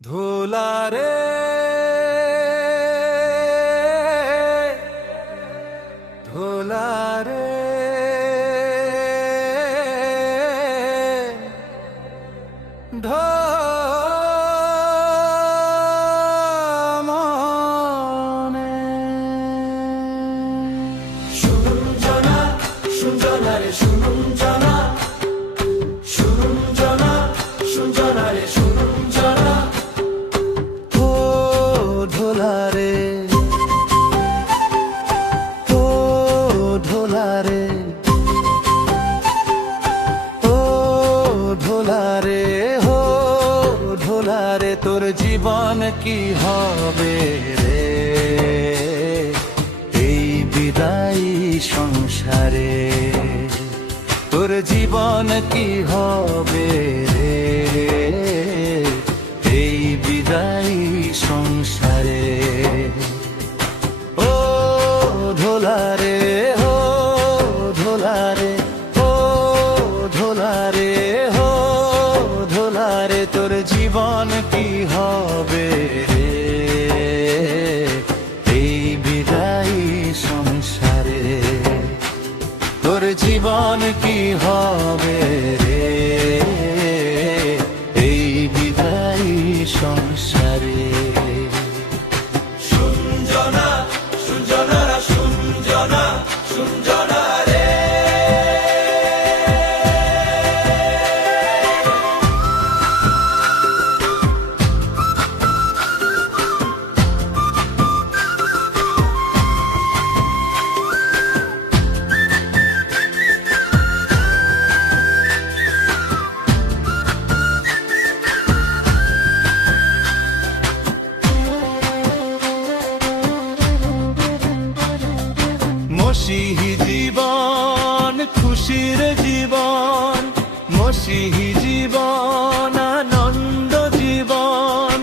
ধুলারে ধুলারে ধমনে শুনুন জনা শুন জনা রে শুনুন জনা শুনুন জনা শুন জনা রে শুনুন জনা ও ধুলারে ও ধুলারে ও ধুলারে হো ধুলারে তোর জীবন কি হবে রে এই বিদায়ী সংসারে তোর জীবন কি হবে রে এই বিদায়ী সংসারে ও ধুলারে হো ধুলারে ও ধুলারে হো ধুলারে তোর জীবন কি হবে রে এই বিদায়ী সংসারে তোর জীবন কি হবে রে এই বিদায়ী সংসারে শুনজনা শুনজনা শুনজনা শুনজনা রে মসিহি জীবন খুশির জীবন মসিহি জীবন আনন্দ জীবন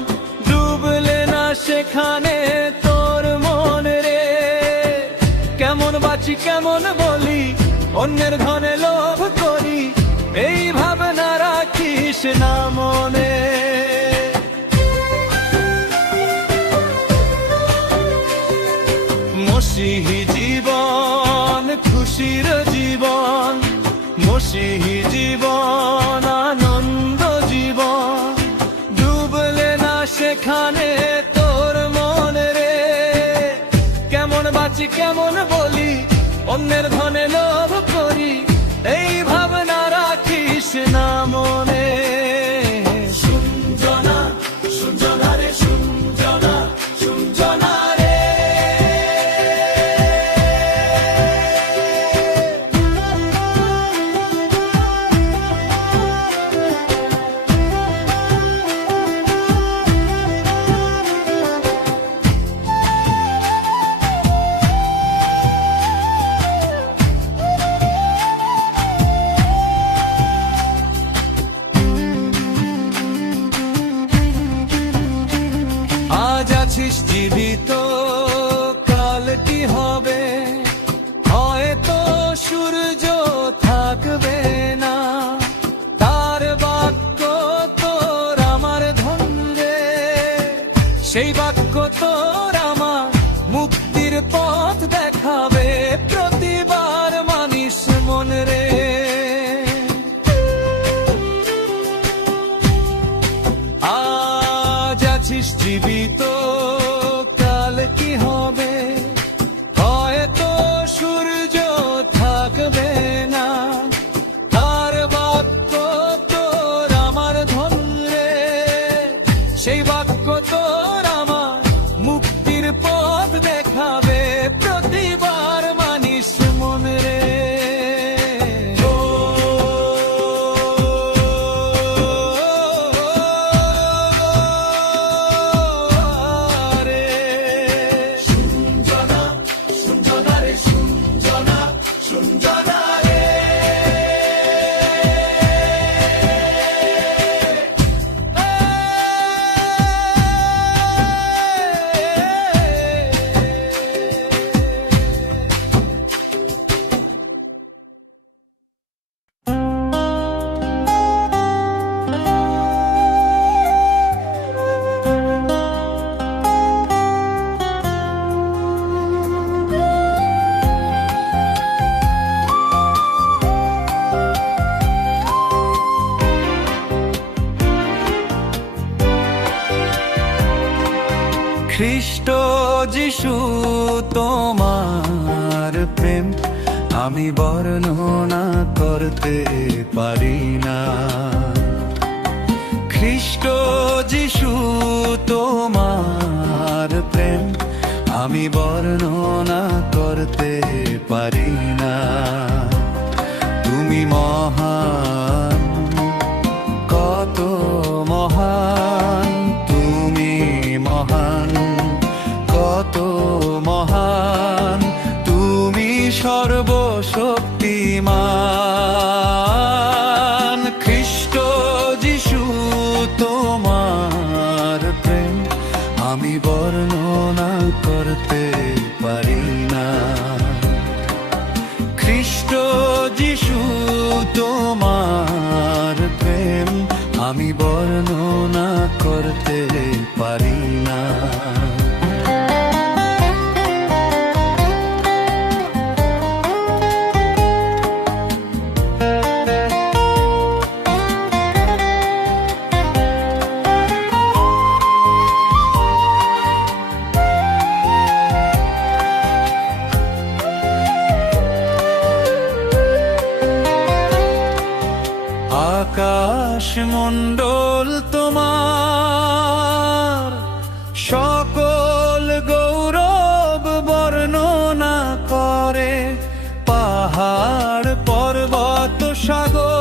ডুবলে না সেখানে তোর মন রে কেমন বাঁচি কেমন বলি অন্যের ধনে লোভ করি এই ভাবনা রাখিস না মনে মসিহি জীবন খুশির জীবন মসিহি জীবন আনন্দ জীবন ডুবলে না সেখানে তোর মন রে কেমন বাঁচি কেমন বলি অন্যের ধনে লোভ করি এই ভাবনা রাখিস না মনে শুনজনা শুনজনা রে শুনজনা শুনজনা আজ আছিস জীবিত কাল কি হবে হয়তো সূর্য থাকবে না তার বাক্য তোর আমার ধন রে সেই বাক্য তোর আমার মুক্তির পথ দেখাবে প্রতিবার মানিস মন রে আজ আছিস জীবিত কাল কি হবে হয়তো সূর্য থাকবে না তার বাক্য তোর আমার ধন রে সেই বাক্য তোর আমার মুক্তির পথ দেখাবে প্রতিবার মানিস মন রে খ্রিস্ট যিশু তোমার প্রেম আমি বর্ণনা করতে পারি না। খ্রিস্ট যিশু তোমার প্রেম আমি বর্ণনা করতে পারি না। তুমি মহান, কত মহান, তুমি মহান, কত মহান, তুমি সর্বশক্তিমান। খ্রিস্ট যিশু তোমার প্রেম আমি বর্ণনা করতে পারি না। খ্রিস্ট যিশু তোমার প্রেম আমি বর্ণনা করতে পারি না। আকাশ মণ্ডল তোমার সকল গৌরব বর্ণনা করে। পাহাড় পর্বত সাগর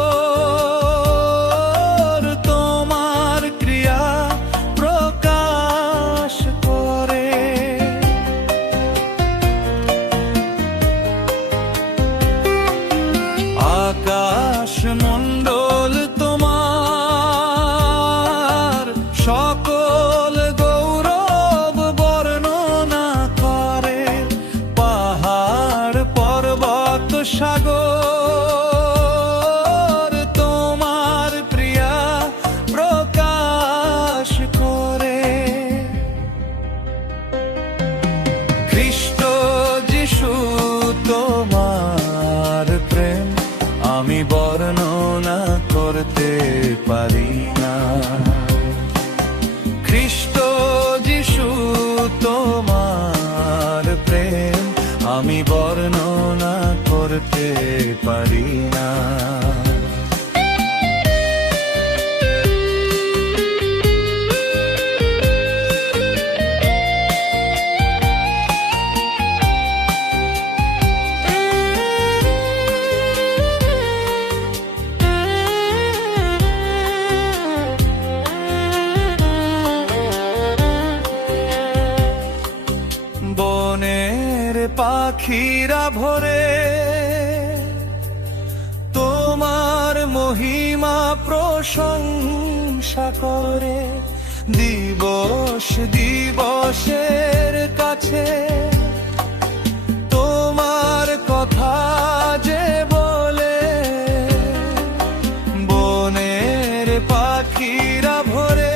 তোমার ক্রিয়া প্রকাশ করে। আকাশ মণ্ডল তোমার সকল গৌরব বর্ণনা করে। পাহাড় পর্বত সাগর তোমার প্রিয়া প্রকাশ করে। খ্রিস্ট যিশু তোমার প্রেম আমি বর্ণনা করতে পারি না। খ্রিস্ট যিশু তোমার প্রেম আমি বর্ণনা করতে পারি না। বনের পাখিরা ভরে তোমার মহিমা প্রশংসা করে। দিবস দিবসের কাছে তোমার কথা যে বলে। বনের পাখিরা ভরে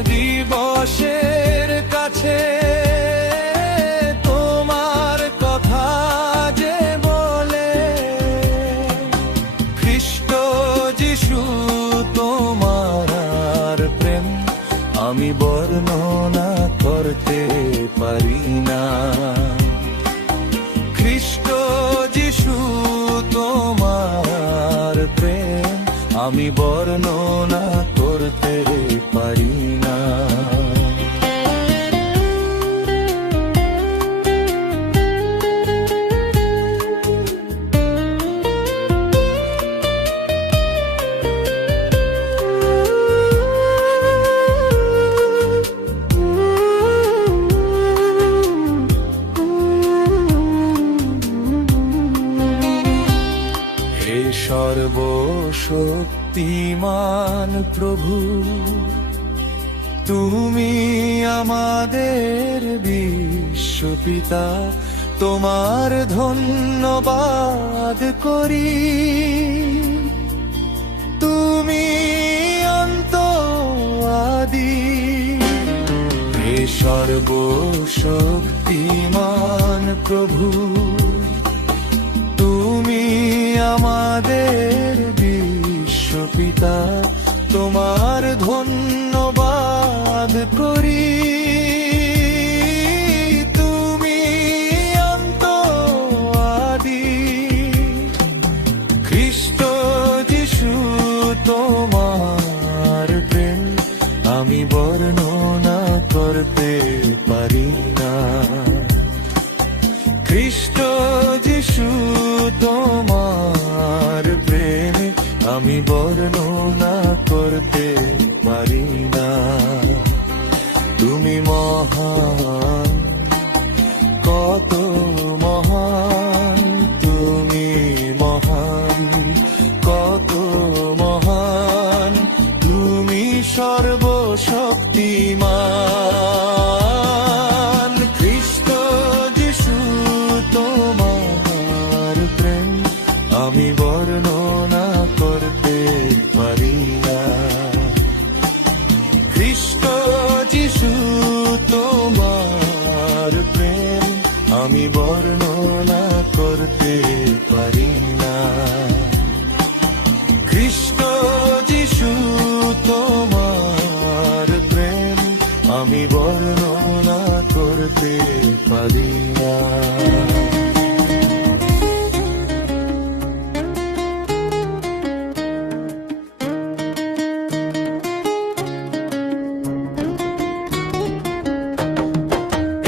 দিবসের কাছে তোমার কথা যে বলে। খ্রিস্ট যিশু তোমার প্রেম আমি বর্ণনা করতে পারি না। খ্রিস্ট যিশু তোমার প্রেম আমি বর্ণনা করতে পারি না। হে সর্বশক্তিমান প্রভু, তুমি আমাদের বিশ্বপিতা, তোমার ধন্যবাদ করি। তুমি অন্ত আদি, হে সর্বশক্তিমান প্রভু, তুমি আমাদের বিশ্বপিতা, তোমার ধন্যবাদ করি। তুমি অন্ত আদি, খ্রিস্ট যিশু তোমার প্রেম আমি বর্ণনা করতে পারি না। খ্রিস্ট যিশু তোমার প্রেম আমি বর্ণনা করতে পারি না। তুমি মহান, কত মহান, তুমি মহান, কত মহান, তুমি সর্বশক্তিমান। খ্রিস্ট যিশু তোমার প্রেম আমি বর্ণনা করতে পারি না। খ্রিস্ট যিশু তোমার প্রেম আমি বর্ণনা করতে পারি না। খ্রিস্ট যিশু তোমার প্রেম আমি বর্ণনা করতে পারি না।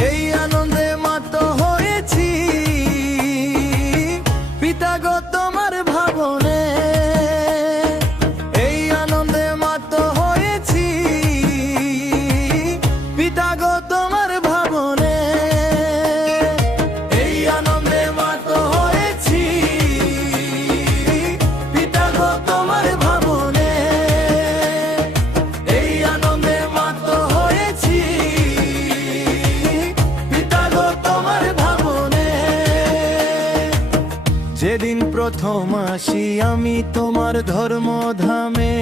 এই আনন্দে মাত হয়েছি পিতা গো তোমার ভাবনে, এই আনন্দে মাত হয়েছি পিতা গো তোমার ভাবনে, এই আনন্দে মাত হয়েছি পিতা গো তোমার ভাবনে, এই আনন্দে মাত হয়েছি পিতা গো তোমার ভাবনে। যেদিন প্রথম আসি আমি তোমার ধর্মধামে,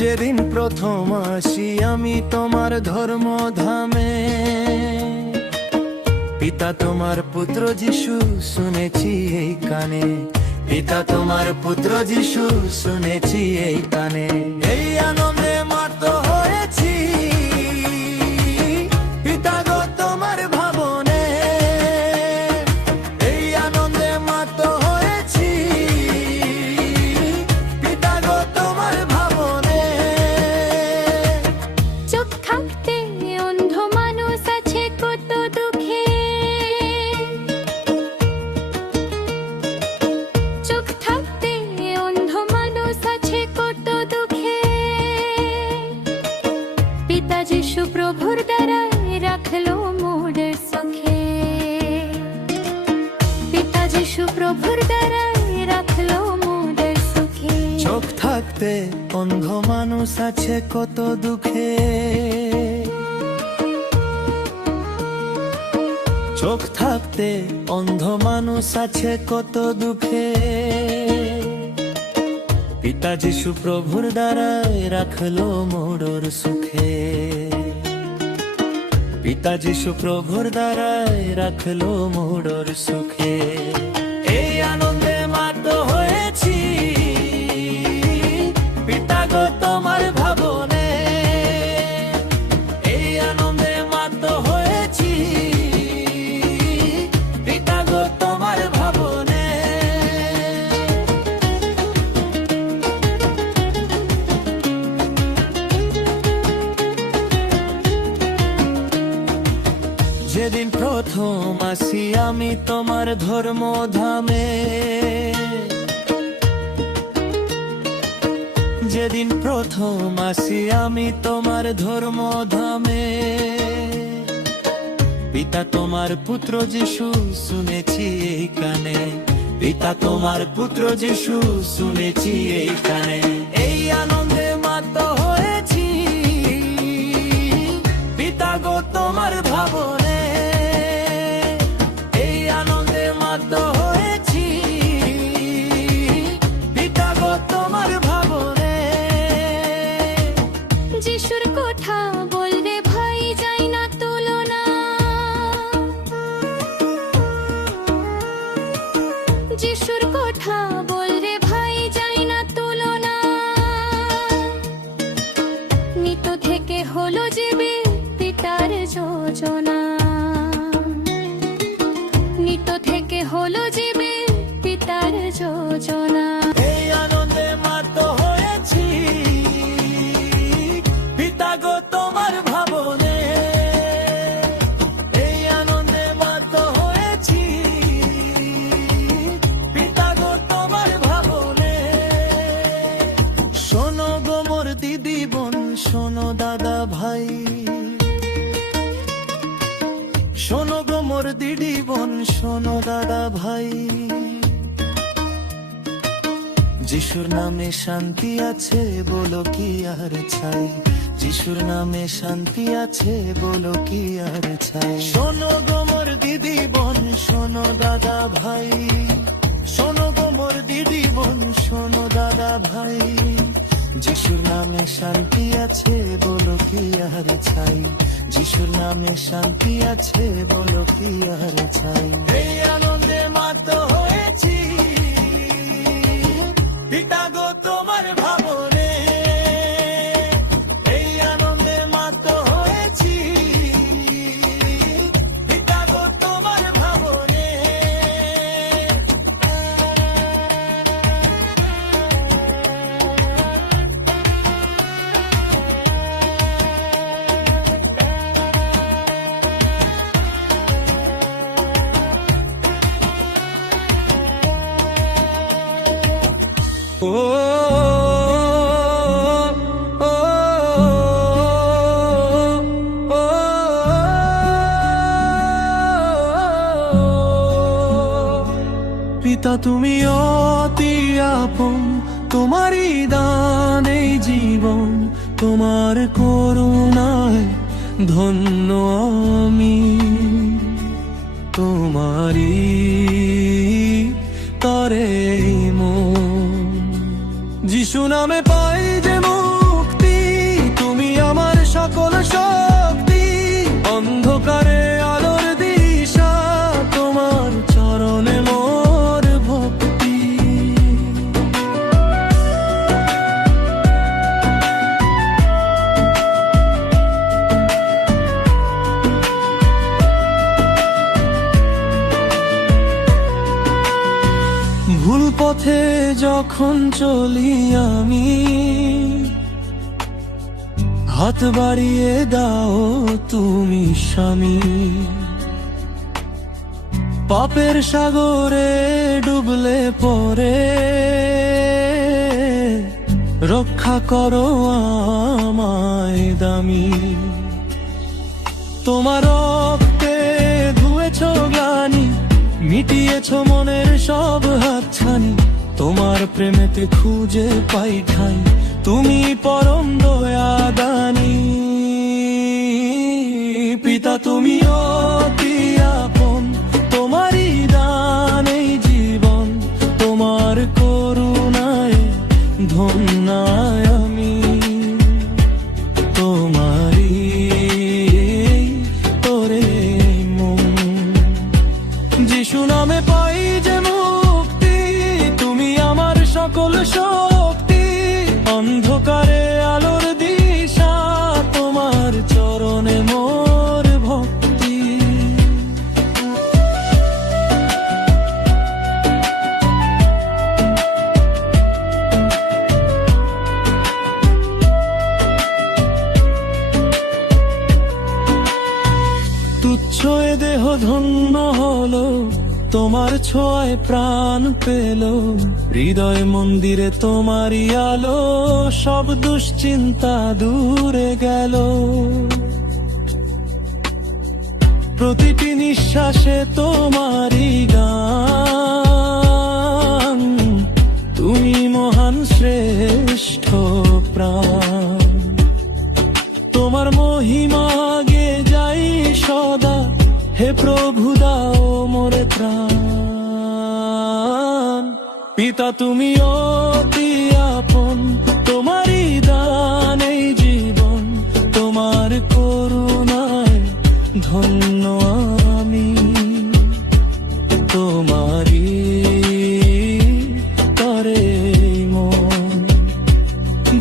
যেদিন প্রথম আসি আমি তোমার ধর্মধামে, পিতা তোমার পুত্র যিশু শুনেছি এই কানে, পিতা তোমার পুত্র যিশু শুনেছি এই কানে। এই আনন্দে মাত হয়েছি পিতা গো তোমার ভাবনে, এই আনন্দে মাত হয়েছি পিতা গো তোমার ভাবনে। চোখ থাকতে অন্ধ মানুষ আছে কত দুঃখে, চোখ থাকতে অন্ধ মানুষ আছে কত দুঃখে, পিতা যিশু প্রভুর দ্বারাই রাখলো মোদের সুখে, পিতা যিশু প্রভুর দ্বারাই রাখলো মোদের সুখে। চোখ থাকতে অন্ধ মানুষ আছে কত দুঃখে, চোখ থাকতে অন্ধ মানুষ আছে কত দুঃখে, পিতা যিশু প্রভুর দ্বারাই রাখলো মোড়র সুখে, পিতা যিশু প্রভুর দ্বারাই রাখলো মোড়র সুখে। এই আনন্দে মাত হয়েছি পিতা গো তোমার ভাবনে, এই আনন্দে মাত হয়েছি পিতা গো তোমার ভাবনে। যেদিন প্রথম আসি আমি তোমার ধর্মধামে, যেদিন প্রথম আসি আমি তোমার ধর্মধামে, পিতা তোমার পুত্র যিশু শুনেছি এই কানে, পিতা তোমার পুত্র যিশু শুনেছি এই কানে। এই আনন্দে মাত হয়েছি পিতা গো তোমার ভাবনে, এই আনন্দে মাত হয়েছি পিতা গো তোমার ভাবনে। যিশুর কথা বলবে ভাই যাই না তুলনা, শোনো গো মোর দিদি বোন, শোনো দাদা ভাই, যিশুর নামে শান্তি আছে, বলো কি আর চাই? যিশুর নামে শান্তি আছে, বলো কি আর চাই? শোনো গো মোর দিদি বোন, শোনো দাদা ভাই, শোনো গো মোর দিদি বোন, শোনো দাদা ভাই, যিশুর নামে শান্তি আছে, বলো কি আর চাই? যিশুর নামে শান্তি আছে, বলো কি আর চাই? এই আনন্দে মাত হয়েছি, পিতা গো তোমার ভাবনে, এই আনন্দে মাত হয়েছি, পিতা গো তোমার ভাবনে। ও পিতা তুমি অতি আপন, তোমারই দান এই জীবন, তোমার করুণায় ধন্য আমি, তোমারই তরে মন। যিশু নামে পাই যে মুক্তি, তুমি আমার সকল শক্তি, অন্ধকারে আলোর দিশা, তোমার চরণে মোর ভক্তি। ভুল পথে যখন চলি আমি, হাত বাড়িয়ে দাও তুমি স্বামী, পাপের সাগরে ডুবলে পরে রক্ষা করো আমায় দামি। তোমার রক্তে ধুয়েছ গ্লানি, মিটিয়েছ মনের সব হাতছানি, তোমার প্রেমেতে খুঁজে পাই ঠাই, তুমি পরম দয়া দানি। পিতা তুমি অতি আপন, তোমারই দান এই জীবন, তোমার করুণায় ধন্য আমি, তোমারই তোরে মন। যিশু নামে পাই যে মুক্তি, তুমি আমার সকল শক্তি, অন্ধকারে আলোর দিশা, তোমার চরণে মোর ভক্তি। তুচ্ছ এ দেহ ধন্য হলো, তোমার ছোঁয়ায় প্রাণ পেল, হৃদয় মন্দিরে তোমারই আলো, সব দুশ্চিন্তা দূরে গেল। প্রতিটি নিঃশ্বাসে তোমারই গান, তুমি মহান শ্রেষ্ঠ প্রাণ, তোমার মহিমা গে যাই সদা, হে প্রভু দাও মোরে প্রাণ। পিতা তুমি অতি আপন, তোমারই দান এই জীবন, তোমার করুণায় ধন্য আমি, তোমারই তরে মন।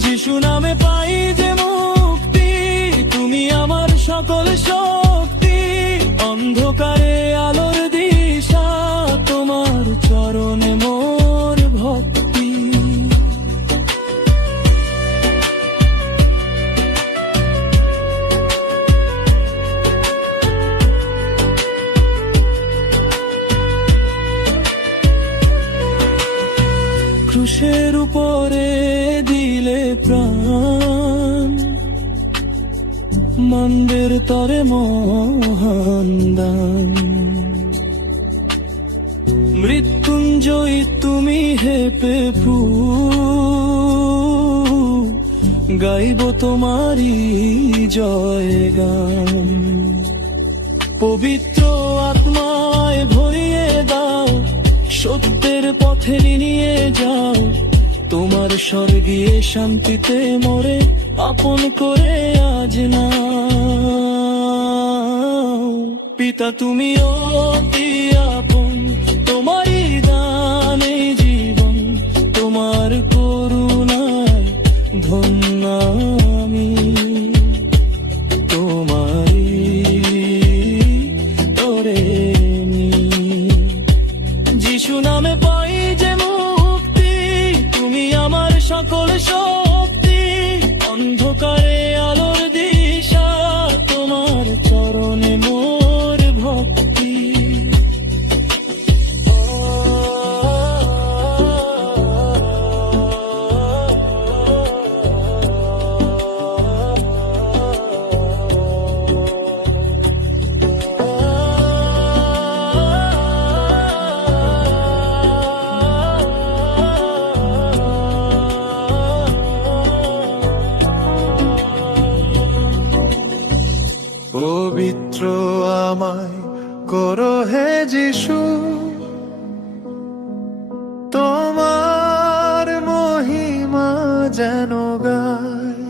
যিশু নামে পাই যে মুক্তি, তুমি আমার সকল শক্তি, অন্ধকারে আলোর দিশা, তোমার চরণে মোর ভক্তি। ক্রুশের উপরে দিলে প্রাণ, ব্রহ্মাণ্ডের তরে মহান দান। মৃত্যুঞ্জয়ী তুমি হে প্রভু, গাইব তোমারি জয়গান। পবিত্র আত্মায় ভরিয়ে দাও, সত্যের পথে নিয়ে যাও, তোমার স্বর্গীয় শান্তিতে মোরে আপন করে আজ না। পিতা তুমি অতি আপন, তোমারই দান এই জীবন, তোমার করুণায় ধন্য আমি। তোমারই তরে যিশু নামে পাই যে মুক্তি, তুমি আমার সকল শক্তি, অন্ধকারে আলোর দিশা, তোমার চরণে মোর ভক্তি। পবিত্র আমায় করো হে যিশু, তোমার মহিমা যেন গায়,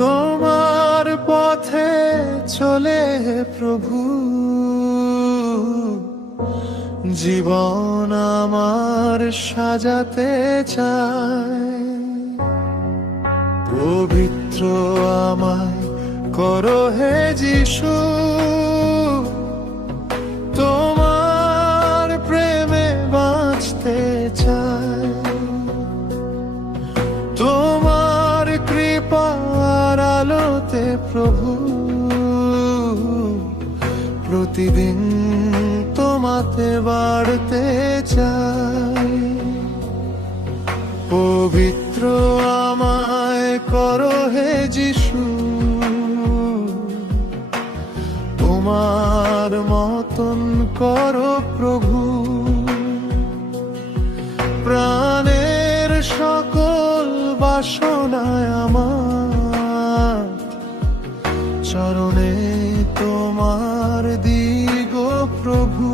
তোমার পথে চলে হে প্রভু, জীবন আমার সাজাতে চায়। পবিত্র আমায় করো হে যিশু, তোমার প্রেমে বাঁচতে চাই, তোমার কৃপার আলোতে প্রভু, প্রতিদিন তোমাতে বাড়তে চাই। পবিত্র আমায় করো হে যিশু, তোমার মতন করো প্রভু, প্রাণের সকল বাসনায় আমার চরণে তোমার দিগো প্রভু।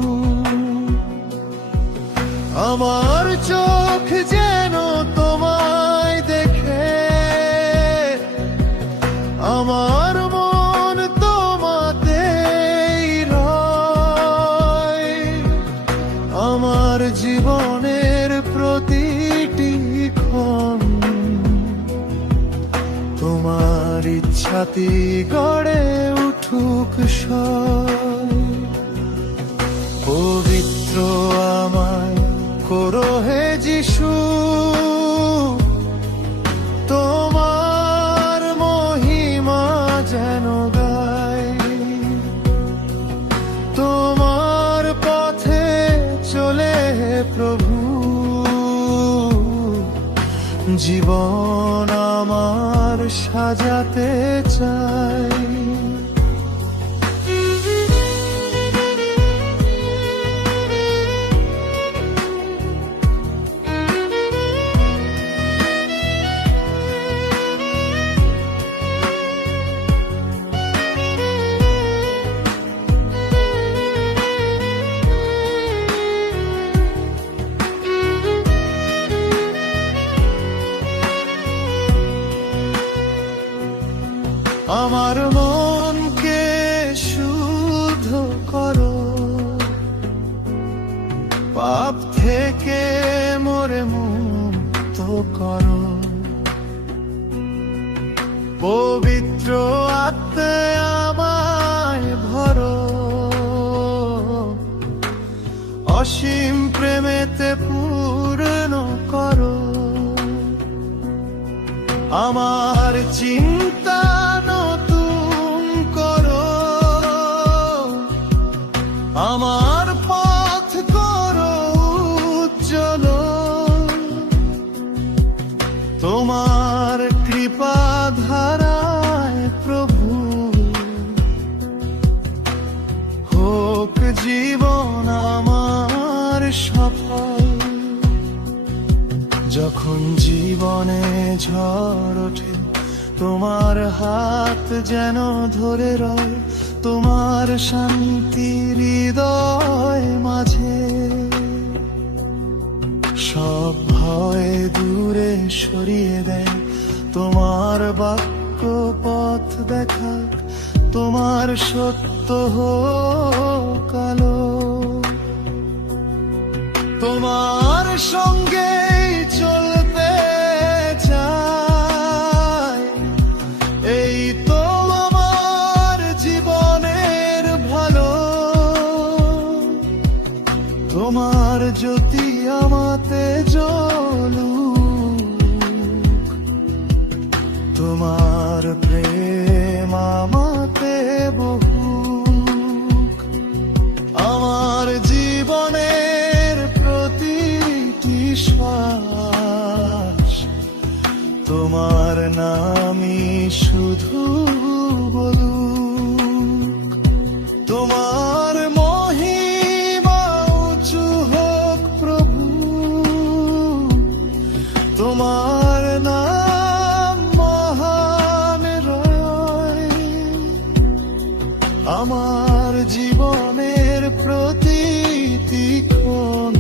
আমার চোখ যেন তোমায় দেখে, আমার মন তোমাতেই রয়, আমার জীবনের প্রতিটি ক্ষণ তোমার ইচ্ছাতে গড়ে উঠুক সয়। পবিত্র আমায় করো হে যিশু, তোমার মহিমা যেন গায়, তোমার পথে চলে হে প্রভু, জীবন আমার সাজাতে চাই। আমার মনকে শুদ্ধ করো, পাপ থেকে মোরে মুক্ত করো, পবিত্র আত্মায় আমায় ভরো, অসীম প্রেমেতে পূর্ণ করো। আমার চিন্তা নতুন করো, আমার পথ করো উজ্জ্বল, তোমার কৃপা ধারায় জীবন আমার সফল। যখন জীবনে ঝড় ওঠে তোমার হাত যেন ধরে রয়, তোমার শান্তি হৃদয় মাঝে। সব ভয় দূরে সরিয়ে দেয় তোমার বাক্য পথ দেখা, তোমার সত্য হোক আলো। তোমার সঙ্গে চলতে চাই, এই তো আমার জীবনের ভালো। তোমার জ্যোতি আমাতে জ্বলুক, তোমার প্রেম আমাতে বহুক। আমার জীবনের প্রতিটি শ্বাস তোমার নামই শুধু বলুক। তোমার মহিমা উঁচু হোক প্রভু, তোমার নাম মহান রয়। আমার জীবনের প্রতিটি ক্ষণ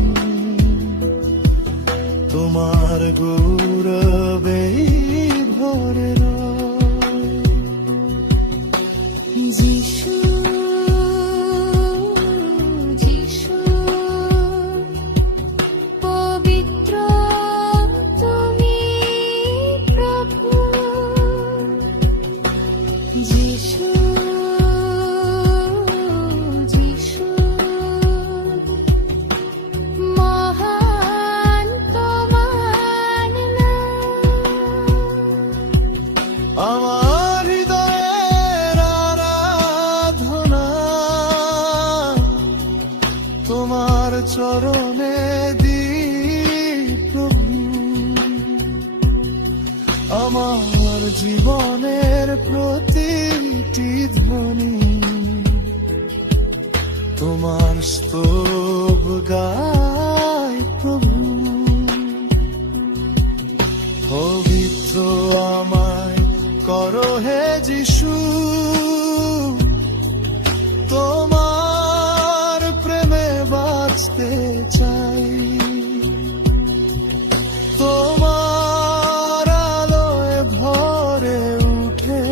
তোমার গৌরবে ভরে রয়। যিশু, যিশু, পবিত্র তুমি প্রভু। যিশু, যিশু, মহান তোমার নাম। আমার হৃদয়ের আরাধনা তোমার চরণে দিই প্রভু। আমার জীবনের প্রতিটি ধ্বনি তোমার স্তব গায় প্রভু। পবিত্র আমায় করো হে যিশু, তোমার প্রেমে বাঁচতে চাই। তোমার আলোয় ভরে উঠে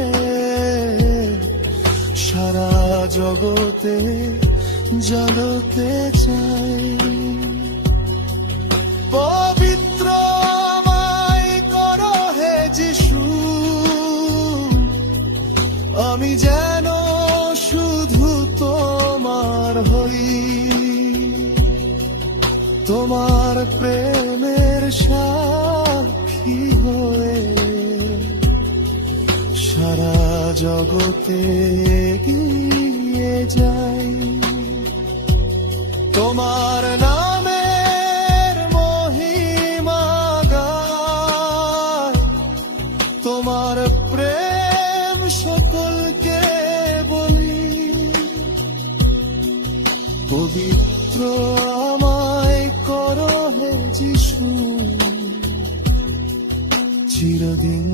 সারা জগতে জ্বলতে চাই। পবিত্র আমায় করো হে যিশু, আমি যেন শুধু তোমার হই। তোমার প্রেমের সাক্ষী হয়ে সারা জগতে এগিয়ে যাই। তোমার নামের মহিমা গায়, তোমার প্রেম সকলকে বলি। পবিত্র আমায় করো হে যিশু, চিরদিন